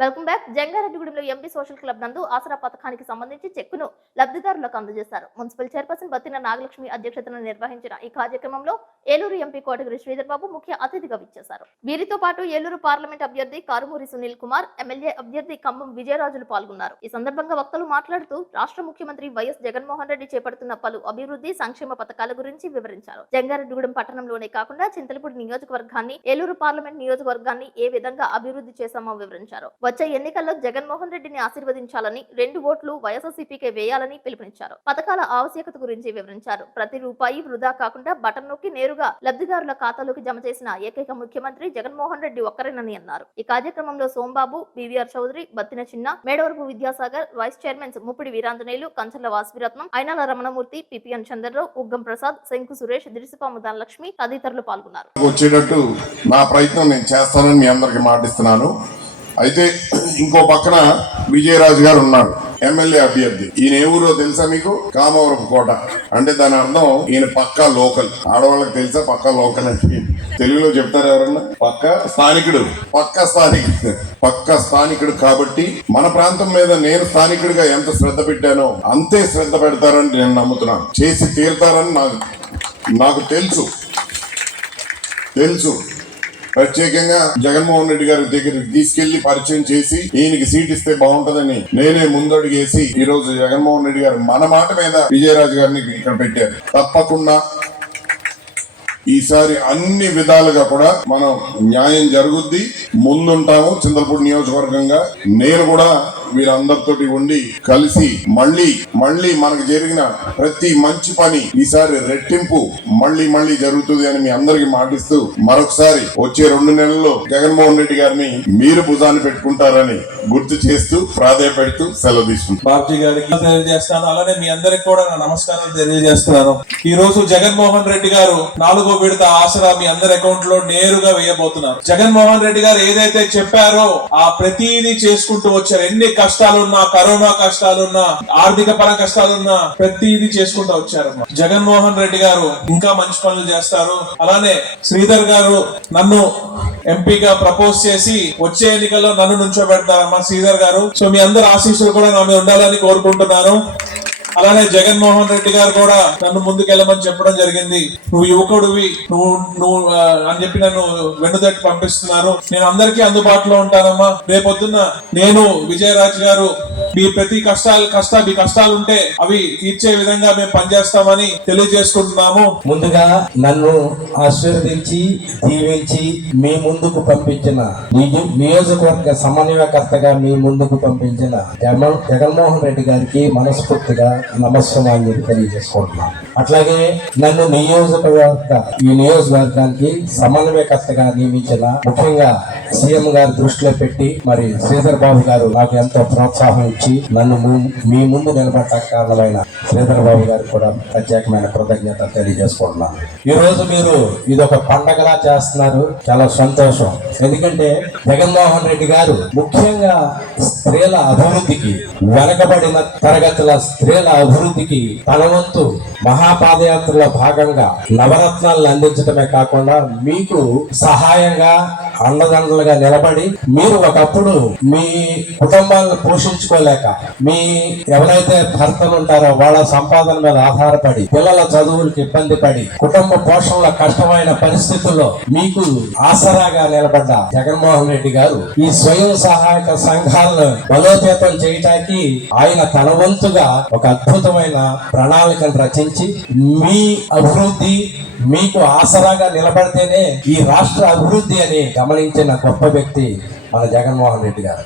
Welcome back. జంగారెడ్డిగూడెంలో MP social club నందు ఆసరా పథకానికి సంబంధించి చెక్కును లబ్ధిదారులకు అందజేశారు. మున్సిపల్ చైర్పర్సన్ బత్తిన నాగలక్ష్మి అధ్యక్షతన నిర్వహించిన ఈ కార్యక్రమంలో ఏలూరు ఎంపీ కోటగిరి శ్రీధర్ బాబు ముఖ్య అతిథిగా విచ్చేశారు. వీరితో పాటు ఏలూరు పార్లమెంట్ అభ్యర్థి కారుమూరి సునీల్ కుమార్, ఎమ్మెల్యే అభ్యర్థి ఖమ్మం విజయరాజులు పాల్గొన్నారు. ఈ సందర్భంగా వక్తలు మాట్లాడుతూ రాష్ట్ర ముఖ్యమంత్రి వైఎస్ జగన్మోహన్ రెడ్డి చేపడుతున్న పలు అభివృద్ధి సంక్షేమ పథకాల గురించి వివరించారు. జంగారెడ్డిగూడెం పట్టణంలోనే కాకుండా చింతలపూడి నియోజకవర్గాన్ని, ఏలూరు పార్లమెంట్ నియోజకవర్గాన్ని ఏ విధంగా అభివృద్ధి చేశామో వివరించారు. వచ్చే ఎన్నికల్లో జగన్మోహన్ రెడ్డిని ఆశీర్వదించాలని, 2 ఓట్లు వైఎస్ఆర్సీపీకే వేయాలని పిలుపునిచ్చారు. పథకాల ఆవశ్యకత గురించి వివరించారు. ప్రతి రూపాయి వృధా కాకుండా బటన్ నొక్కి నేరుగా లబ్ధిదారుల ఖాతాలోకి జమ చేసిన ఏకైక ముఖ్యమంత్రి జగన్మోహన్ రెడ్డి ఒక్కరేనని అన్నారు. ఈ కార్యక్రమంలో Sombabu, BVR Chowdary, Battina Chinna, Medavarapu Vidyasagar, vice chairmans Muppidi Veeranjaneyulu, Kancharla Vasaviratnam, Ainala Ramanamurthy, PPN Chandrarao, Uggam Prasad, Sanku Suresh, దిరిసిపాము Dhanalakshmi తదితరులు పాల్గొన్నారు. వచ్చేటట్టు నా ప్రయత్నం నేను చేస్తానని మీ అందరికి మాటిస్తున్నాను. అయితే ఇంకో పక్కన విజయరాజు గారు ఉన్నాడు, ఎమ్మెల్యే అభ్యర్థి. ఈయన ఏ ఊరో తెలుసా మీకు? కామవరపు కోట. అంటే దాని అర్థం ఈయన పక్కా లోకల్. ఆడవాళ్ళకి తెలుసా పక్కా లోకల్ అంటే? తెలుగులో చెప్తారు ఎవరన్నా? పక్కా స్థానికుడు. పక్కా స్థానికుడు కాబట్టి మన ప్రాంతం మీద నేను స్థానికుడిగా ఎంత శ్రద్ధ పెట్టానో అంతే శ్రద్ధ పెడతారని నేను నమ్ముతున్నాను. చేసి తీరుతారని నాకు తెలుసు. ప్రత్యేకంగా జగన్మోహన్ రెడ్డి గారి దగ్గరికి తీసుకెళ్లి పరిచయం చేసి ఈయనకి సీట్ ఇస్తే బాగుంటదని నేనే ముందడుగేసి ఈ రోజు జగన్మోహన్ రెడ్డి గారు మన మాట మీద విజయరాజు గారిని ఇక్కడ పెట్టారు. తప్పకుండా ఈసారి అన్ని విధాలుగా కూడా మనం న్యాయం జరుగుద్ది. ముందుంటాము. చింతలపూడి నియోజకవర్గంగా నేను కూడా వీరందరితోటి ఉండి కలిసి మళ్ళీ మనకు జరిగిన ప్రతి మంచి పని ఈసారి రెట్టింపు మళ్ళీ జరుగుతుంది అని మీ అందరికి మాటిస్తూ మరొకసారి వచ్చే 2 నెలల్లో జగన్మోహన్ రెడ్డి గారిని మీరు భుజాన్ని పెట్టుకుంటారని గుర్తు చేస్తూ ప్రాధాన్యపెడుతూ సెలవు తీసుకుంటాను. బాబ్జీ గారికి తెలియజేస్తాను. అలానే మీ అందరికి కూడా నా నమస్కారం తెలియజేస్తున్నాను. ఈ రోజు జగన్మోహన్ రెడ్డి గారు 4వ విడత ఆసరా మీ అందరి అకౌంట్ లో నేరుగా వేయబోతున్నారు. జగన్మోహన్ రెడ్డి గారు ఏదైతే చెప్పారో ఆ ప్రతిదీ చేసుకుంటూ వచ్చారు. ఎన్ని కష్టాలున్నా, కరోనా కష్టాలున్నా, ఆర్థిక పర కష్టాలున్నా ప్రతిదీ చేసుకుంటూ వచ్చారు. జగన్మోహన్ రెడ్డి గారు ఇంకా మంచి పనులు చేస్తారు. అలానే శ్రీధర్ గారు నన్ను ఎంపీగా ప్రపోజ్ చేసి వచ్చే ఎన్నికల్లో నన్ను నుంచోబెడతారమ్మా శ్రీధర్ గారు. సో మీ అందరి ఆశీస్సులు కూడా నా మీద ఉండాలని కోరుకుంటున్నాను. అలానే జగన్మోహన్ రెడ్డి గారు కూడా నన్ను ముందుకెళ్ళమని చెప్పడం జరిగింది. నువ్వు యువకుడివి, నువ్వు అని చెప్పి నన్ను వెన్నుదట్టి పంపిస్తున్నారు. నేను అందరికీ అందుబాటులో ఉంటానమ్మా. రేపొద్దున్న నేను, విజయరాజు గారు మీ ప్రతి కష్టాలు ఉంటే అవి తీర్చే విధంగా మేము పనిచేస్తామని తెలియజేసుకుంటున్నాము. ముందుగా నన్ను ఆశీర్వదించి దీవించి మీ ముందుకు పంపించిన నియోజకవర్గ సమన్వయకర్తగా మీ ముందుకు పంపించిన జగన్మోహన్ రెడ్డి గారికి మనస్ఫూర్తిగా నమస్కారాన్ని తెలియజేసుకుంటున్నాను. అట్లాగే నన్ను ఈ నియోజకవర్గానికి సమన్వయకర్తగా నియమించిన ముఖ్యంగా సీఎం గారి దృష్టిలో పెట్టి మరి శ్రీధర్ బాబు గారు నాకు ఎంతో ప్రోత్సాహం ఇచ్చి నన్ను మీ ముందు నిలబడటానికి కారణమైన శ్రీధర్ బాబు గారికి కూడా ప్రత్యేకమైన కృతజ్ఞత తెలియజేసుకుంటున్నాను. ఈ రోజు మీరు ఇదొక పండగలా చేస్తున్నారు. చాలా సంతోషం. ఎందుకంటే జగన్మోహన్ రెడ్డి గారు ముఖ్యంగా స్త్రీల అభివృద్ధికి, వెనకబడిన తరగతుల స్త్రీల అభివృద్ధికి తన వంతు మహాపాదయాత్రలో భాగంగా నవరత్నాలను అందించడమే కాకుండా మీకు సహాయంగా అండదండలుగా నిలబడి మీరు ఒకప్పుడు మీ కుటుంబాలను పోషించుకోలేక మీ ఎవరైతే భర్తలు ఉంటారో వాళ్ళ సంపాదన మీద ఆధారపడి పిల్లల చదువులకు ఇబ్బంది పడి కుటుంబ పోషణలో కష్టమైన పరిస్థితుల్లో మీకు ఆసరాగా నిలబడ్డ జగన్మోహన్ రెడ్డి గారు ఈ స్వయం సహాయక సంఘాలను బలోపేతం చేయటానికి ఆయన తన వంతుగా ఒక అద్భుతమైన ప్రణాళికను రచించి మీ అభివృద్ధి మీకు ఆసరాగా నిలబడితేనే ఈ రాష్ట్ర అభివృద్ధి అని గమనించిన గొప్ప వ్యక్తి మన జగన్మోహన్ రెడ్డి గారు.